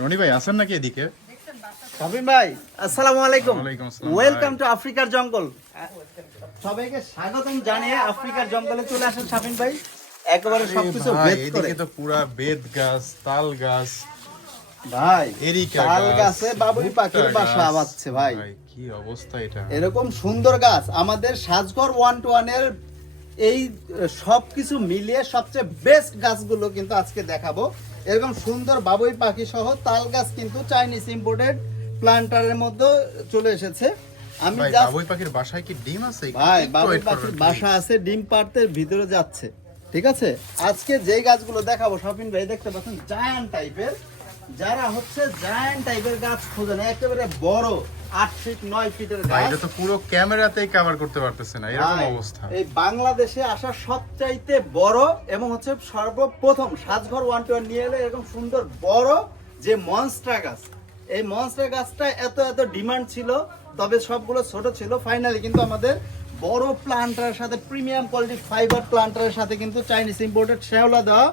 রনি ভাই আছেন নাকি এদিকে? শাফিন ভাই আসসালামু আলাইকুম। ওয়ালাইকুম আসসালাম ওয়েলকাম ভাই। টু আফ্রিকার জঙ্গল। সবাইকে স্বাগতম জানিয়ে আফ্রিকার জঙ্গলে চলে আসেন শাফিন ভাই, একেবারে সবকিছু ভাই, ভেদ করে। এদিকে তো পুরা বেত গাছ, তাল গাছ, ভাই এরিকা তাল গাছ, গাছে বাবুই ভুট্টা পাখির বাসা গাছ। বাঁধছে ভাই। কি অবস্থা এটা! এরকম সুন্দর গাছ আমাদের সাজঘর 1-1 এর এই সবকিছু মিলিয়ে সবচেয়ে বেস্ট গাছগুলো কিন্তু আজকে দেখাবো। এরকম সুন্দর বাবুই পাখি সহ তাল গাছ কিন্তু চাইনিজ ইম্পোর্টেড প্লান্টারের মধ্যে চলে এসেছে। আমি ভাই, জাস্ট বাবুই পাখির বাসায় কি ডিম আছে? ভাই একটু বাবুই wait পাখির করবেন, বাসা please। আছে, ডিম পাড়তে ভিতরে যাচ্ছে। ঠিক আছে, আজকে যেই গাছগুলো দেখাবো শাফিন ভাই দেখতে পাচ্ছেন জায়ান্ট টাইপের, যারা হচ্ছে জায়ান্ট টাইপের গাছ খোঁজেন, একেবারে বড় 8 ফিট 9 ফিটের ভাই, গাছ। এটা তো পুরো ক্যামেরাতেই কভার করতে পারতেছে না, এরকম ভাই, অবস্থা। এই বাংলাদেশে আসা সবচাইতে বড় এবং হচ্ছে সর্বপ্রথম সাজঘর 1-1 নিয়ে এলে এরকম সুন্দর বড় যে মনস্টার গাছ। এই মনস্টার গাছটা এত এত ডিমান্ড ছিল, তবে সবগুলো ছোট ছিল। ফাইনালি কিন্তু আমাদের বড় প্লান্টারের সাথে প্রিমিয়াম কোয়ালিটি ফাইবার প্লান্টারের সাথে কিন্তু চাইনিজ ইম্পোর্টেড শেওলা দেওয়া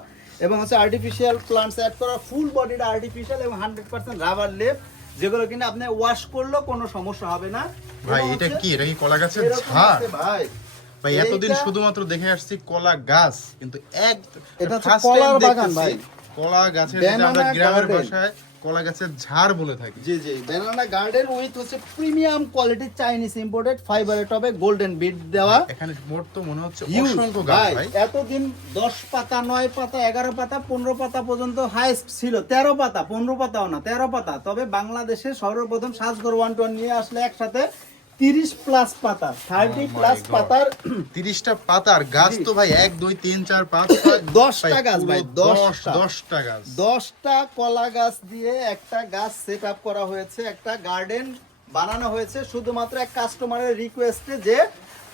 এবং হচ্ছে আর্টিফিশিয়াল প্লান্টস অ্যাড করা, ফুল বডিটা আর্টিফিশিয়াল এবং 100% রাবার লেপ, যেগুলো কিনা আপনি ওয়াশ করলেও কোনো সমস্যা হবে না। ভাই, এবং এটা হচ্ছে কি? এটা কি কলা গাছের এরকম ঝাড়? আছে ভাই। ভাই, এতদিন এইটা- শুধুমাত্র দেখে আসছি কলা গাছ, কিন্তু এটা হচ্ছে first কলার time বাগান দেখতেছি ভাই। কলা গাছের, যেটা আমরা Banana গ্রামের garden। ভাষায় কলা গাছের ঝাড় বলে থাকি। জি জি, ব্যানানা গার্ডেন উইথ হচ্ছে প্রিমিয়াম কোয়ালিটি চাইনিজ ইম্পোর্টেড ফাইবারের টবে গোল্ডেন বিট দেওয়া। এখানে মোট তো মনে হচ্ছে Huge, অসংখ্য গাছ ভাই। ভাই। এতদিন 10 পাতা 9 পাতা 11 পাতা 15 পাতা পর্যন্ত হাইস্ট ছিল, 13 পাতা 15 পাতাও না 13 পাতা। তবে বাংলাদেশে সর্বপ্রথম সাজঘর 1-1 নিয়ে আসলে একসাথে 30 প্লাস পাতা, 30 Oh my প্লাস God। পাতার 30টা পাতার গাছ জি। তো ভাই 1 2 3 4 5 10টা গাছ ভাই, 10টা 10টা গাছ। 10টা কলা গাছ দিয়ে একটা গাছ সেট আপ করা হয়েছে, একটা গার্ডেন বানানো হয়েছে শুধুমাত্র এক কাস্টমারের রিকোয়েস্টে, যে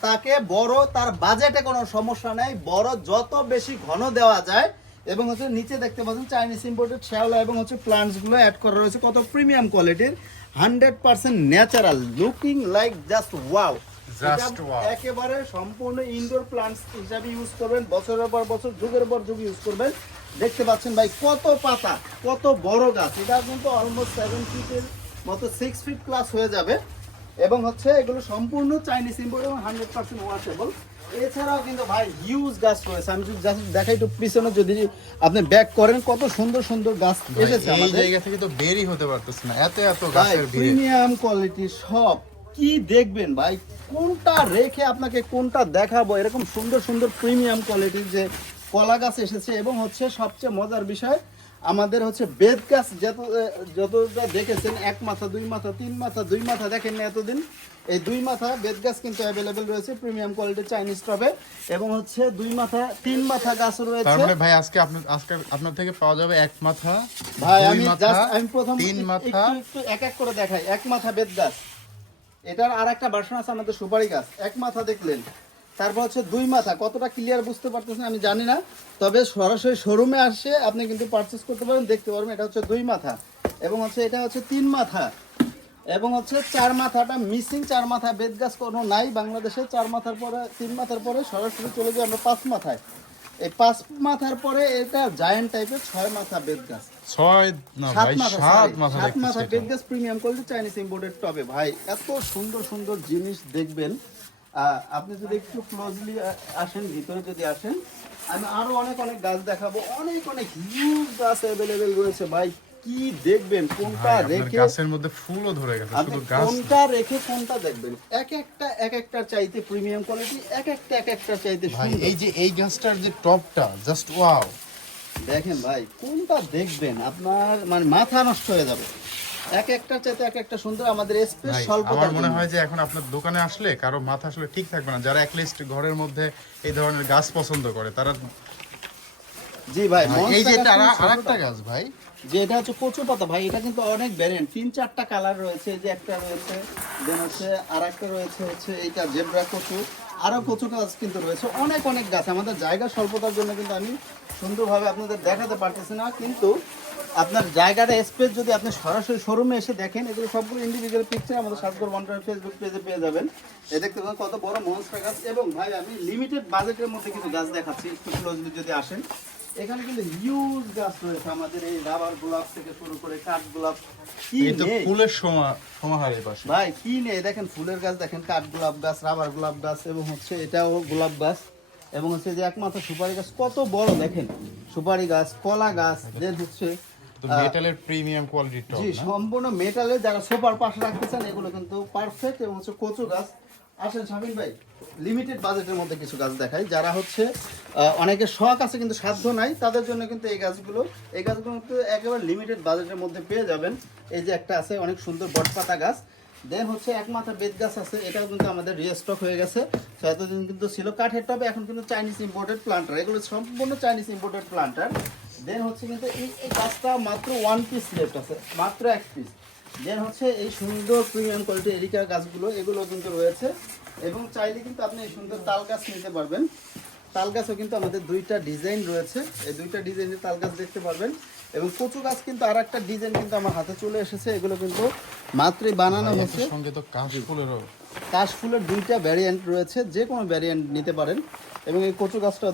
তাকে বড়, তার বাজেটে কোনো সমস্যা নেই, বড় যত বেশি ঘন দেওয়া যায়। এবং হচ্ছে নিচে দেখতে পাচ্ছেন চাইনিজ ইম্পোর্টেড শ্যাওলা এবং হচ্ছে প্লান্টস গুলো অ্যাড করা রয়েছে, কত প্রিমিয়াম কোয়ালিটির, 100% natural, looking like just wow. Just wow। একেবারে সম্পূর্ণ ইনডোর প্লান্টস হিসাবে ইউজ করবেন, বছরের পর বছর যুগের পর যুগ ইউজ করবেন। দেখতে পাচ্ছেন ভাই কত পাতা, কত বড় গাছ। এটা কিন্তু অলমোস্ট 7 ফিটের মতো 6 ফিট প্লাস হয়ে যাবে। এবং হচ্ছে এগুলো সম্পূর্ণ চাইনিজ ইম্পোর্ট এবং 100% ওয়াশেবল। এছাড়াও কিন্তু ভাই হিউজ গাছ রয়েছে, আমি যদি জাস্ট দেখাই একটু পিছনে, যদি আপনি ব্যাক করেন কত সুন্দর সুন্দর গাছ ভাই, এসেছে এই আমাদের। জায়গা থেকে তো বেরই হতে পারতেছে না, এত এত ভাই গাছের ভিড়ে। প্রিমিয়াম কোয়ালিটি সব কি দেখবেন ভাই, কোনটা রেখে আপনাকে কোনটা দেখাবো, এরকম সুন্দর সুন্দর প্রিমিয়াম কোয়ালিটির যে কলা গাছ এসেছে। এবং হচ্ছে সবচেয়ে মজার বিষয়, আমাদের হচ্ছে বেত গাছ যতটা দেখেছেন, 1 মাথা 2 মাথা 3 মাথা 2 মাথা দেখেন না এতদিন, এই 2 মাথা বেত গাছ কিন্তু অ্যাভেলেবেল রয়েছে প্রিমিয়াম কোয়ালিটির চাইনিজ টবে। এবং হচ্ছে 2 মাথা 3 মাথা গাছ তার রয়েছে। মানে ভাই, আজকে আপনার থেকে পাওয়া যাবে 1 মাথা, ভাই 2 আমি মাথা, জাস্ট আমি প্রথম 3 মাথা। একটু একটু এক এক করে দেখাই। 1 মাথা বেত গাছ, এটার আর একটা ভার্সন আছে আমাদের সুপারি গাছ। 1 মাথা দেখলেন, তারপর হচ্ছে 2 মাথা, কতটা ক্লিয়ার বুঝতে পারতেছেন আমি জানি না, তবে সরাসরি শোরুমে আসে আপনি কিন্তু পারচেস করতে পারেন, দেখতে পারবেন। এটা হচ্ছে 2 মাথা এবং হচ্ছে এটা হচ্ছে 3 মাথা এবং হচ্ছে 4 মাথাটা মিসিং। 4 মাথা বেত গাছ কোনো নাই বাংলাদেশে। 4 মাথার পরে 3 মাথার পরে সরাসরি চলে যাই আমরা 5 মাথায়। এই 5 মাথার পরে এটা জায়ান্ট টাইপের 6 মাথা বেত গাছ, 6 না 7 ভাই, মাথা 7 মাথা 7 মাথা দেখতেছি বেত এটা। গাছ প্রিমিয়াম কোয়ালিটি চাইনিজ ইম্পোর্টেড টবে। ভাই এত সুন্দর সুন্দর জিনিস দেখবেন, আপনি যদি একটু ক্লোজলি আসেন, ভিতরে যদি আসেন, আমি আরো অনেক অনেক গাছ দেখাবো। অনেক অনেক হিউজ গাছ অ্যাভেলেবেল রয়েছে ভাই, কি দেখবেন কোনটা ভাই, আপনার রেখে, গাছের মধ্যে ফুলও ধরে গেছে, আপনি শুধু গাছ না। কোনটা রেখে কোনটা দেখবেন। এক একটা চাইতে প্রিমিয়াম কোয়ালিটি, এক একটা চাইতে ভাই, সুন্দর। এই যে এই গাছটার যে টপটা, জাস্ট ওয়াও। দেখেন ভাই কোনটা দেখবেন আপনার মানে মাথা নষ্ট হয়ে যাবে। এক একটা চাইতে এক একটা সুন্দর। আমাদের স্পেস ভাই, স্বল্পতার আমার মনে জন্য। হয় যে এখন আপনার দোকানে আসলে কারো মাথা আসলে ঠিক থাকবে না, যারা অ্যাটলিস্ট ঘরের মধ্যে এই ধরনের গাছ পছন্দ করে তারা। জি ভাই, এই যে মনস্টার এটা গাছ কিন্তু আরেকটা ছোটটা। গাছ ভাই, যে এটা হচ্ছে কচু পাতা ভাই, এটা কিন্তু অনেক ভ্যারিয়েন্ট, 3-4টা কালার রয়েছে। এই যে একটা রয়েছে, দেন হচ্ছে আরেকটা রয়েছে হচ্ছে এইটা জেব্রা কচু, আরো কচু গাছ কিন্তু রয়েছে। অনেক অনেক গাছ, আমাদের জায়গা স্বল্পতার জন্য কিন্তু আমি সুন্দরভাবে আপনাদের দেখাতে পারতেছি না, কিন্তু আপনার জায়গাটা স্পেস যদি আপনি সরাসরি শোরুমে এসে দেখেন, এগুলো সবগুলো ইন্ডিভিজুয়াল পিকচার আমাদের সাজঘর 1-1 ফেসবুক পেজে পেয়ে যাবেন। এই দেখতে পাবেন কত বড় মনস্টার গাছ। এবং ভাই আমি লিমিটেড বাজেটের মধ্যে কিছু গাছ দেখাচ্ছি, একটু ক্লোজলি যদি আসেন। এখানে কিন্তু হিউজ গাছ রয়েছে আমাদের, এই রাবার গোলাপ থেকে শুরু করে কাঠ গোলাপ, কি এই তো নেই ফুলের সমাহার এই পাশে। ভাই, কি নেই দেখেন, ফুলের গাছ দেখেন, কাঠ গোলাপ গাছ, রাবার গোলাপ গাছ, এবং হচ্ছে এটাও গোলাপ গাছ, এবং হচ্ছে যে একমাত্র সুপারি গাছ কত বড় দেখেন, সুপারি গাছ, কলা গাছ, দেন হচ্ছে তো মেটালের প্রিমিয়াম কোয়ালিটির টব জি না? সম্পূর্ণ মেটালের, যারা সোফার পাশে রাখতে চান এগুলো কিন্তু পারফেক্ট। এবং হচ্ছে কচু গাছ, আসেন শামিন ভাই লিমিটেড বাজেটের মধ্যে কিছু গাছ দেখাই, যারা হচ্ছে অনেকের শখ আছে কিন্তু সাধ্য নাই, তাদের জন্য কিন্তু এই গাছগুলো কিন্তু একেবারে লিমিটেড বাজেটের মধ্যে পেয়ে যাবেন। এই যে একটা আছে অনেক সুন্দর বটপাতা গাছ, দেন হচ্ছে একমাত্র বেত গাছ আছে, এটাও কিন্তু আমাদের রিস্টক হয়ে গেছে। তো এতদিন কিন্তু ছিল কাঠের টবে, এখন কিন্তু চাইনিজ ইম্পোর্টেড প্লান্টার, এগুলো সম্পূর্ণ চাইনিজ ইম্পোর্টেড প্লান্টার। দেন হচ্ছে কিন্তু এই গাছটা মাত্র 1 পিস লেফট আছে, মাত্র 1 পিস। দেন হচ্ছে এই সুন্দর প্রিমিয়াম কোয়ালিটি এরিকা গাছগুলো, এগুলো কিন্তু রয়েছে। এবং চাইলে কিন্তু আপনি এই সুন্দর তাল গাছ নিতে পারবেন। তাল গাছও কিন্তু আমাদের 2টা ডিজাইন রয়েছে, এই 2টা ডিজাইনের তাল গাছ দেখতে পারবেন। এবং কচু গাছ কিন্তু আর একটা ডিজাইন কিন্তু আমার হাতে চলে এসেছে, এগুলো কিন্তু মাত্রই বানানো ভাই, এর হচ্ছে। সঙ্গে তো কাশফুলেরও কাশফুলের 2টা ভ্যারিয়েন্ট রয়েছে, যে কোনো ভ্যারিয়েন্ট নিতে পারেন। এবং এই কচু গাছটাও